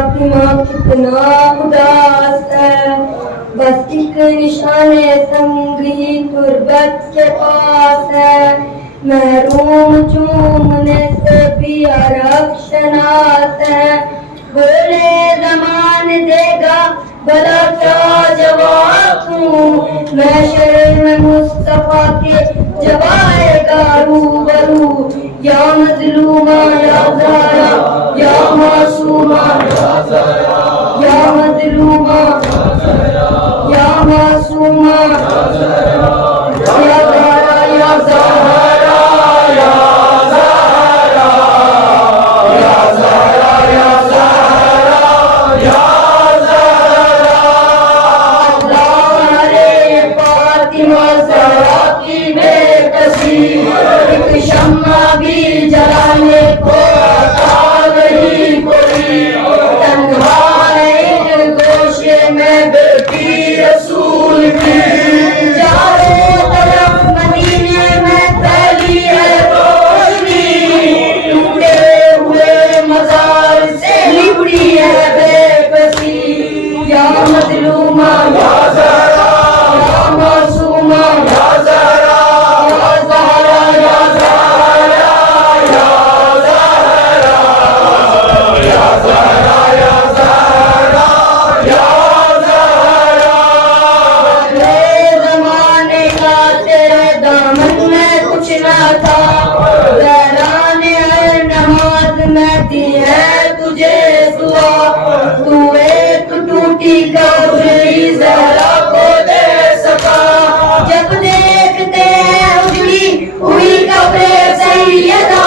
فاطمہ کتنا اداس ہے، بس ایک نشان سنگی تربت کے پاس ہے، محروم چومنے سے بھی عرق شناس ہے، بولے زمان دے گا بلا کیا جواب دوں، محشر میں مصطفیٰ کے جب آئے گا روبرو، یا مظلومہ یا زہرا یا معصومہ یا زہرا، یا مظلومہ یا معصومہ یا زہرا، یا زہرا یا زہرا یا زہرا یا زہرا یا زہرا یا زہرا، اللہ رے فاطمہ زہرا کی بے کسی، ایک شمع بھی جلانے کو عطا نہیں کوئی، تنہا ہے ایک گوشے میں بیٹی رسول کی، چاروں طرف مدینے میں پھیلی ہے روشنی، ٹوٹے ہوئے مزار سے لپٹی ہے بے کسی، یا مظلومہ یا زہرا یا معصومہ یا زہرا یا زہرا یا زہرا یا زہرا یا زہرا یا زہرا یا زہرا، اگلے زمانے کا تیرے دامن میں کچھ نہ تھا، زہرا نے ہر نماز میں دی ہے تجھے دعا، تو ایک ٹوٹی کمری زہرا کو دے سکا، جب دیکھتے ہیں اجڑی ہوئی قبر سیدہ،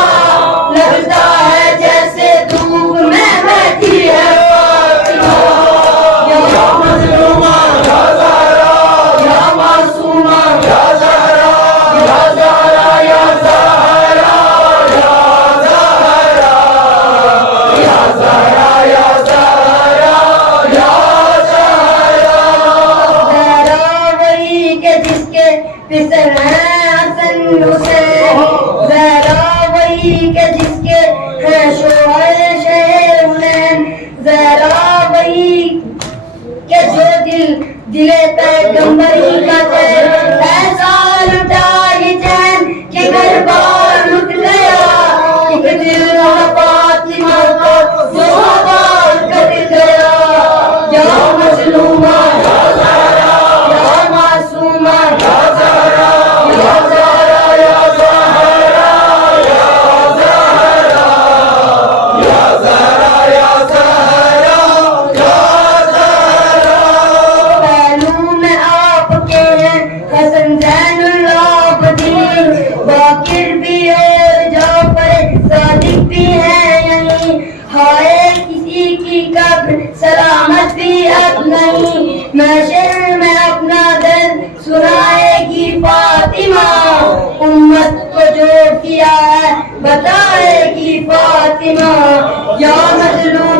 لگتا ہے جیسے دھوپ میں بیٹھی ہے فاطمہ، یا مظلومہ یا زہرا یا معصومہ یا زہرا یا زہرا یا زہرا یا زہرا یا زہرا یا زہرا یا زہرا، زہرا وہی کہ جس کے پسر ہیں حسن حسین، زہرا وہی کہ جس کے ہیں شوہر شہ حنین، زہرا وہی کہ جو دل پیغمبری کا چین، ایسا لٹا یہ چین کہ گھر بار لٹ گیا، ایک دل فاطمہ کا جو آباد کٹ گیا، یا مظلومہ یا زہرا یا معصومہ یا زہرا یا زہرا یا زہرا یا زہرا یا زہرا یا زہرا یا زہرا، پہلو میں آپ کے ہیں حسن زین العابدین، باقر بھی اور جعفر صادق بھی ہیں یہیں، ہائے کسی کی قبر سلامت بھی اب نہیں، محشر میں اپنا درد سنائے گی فاطمہ، امت کو جو کیا ہے بتائے گی فاطمہ، یا مظلوم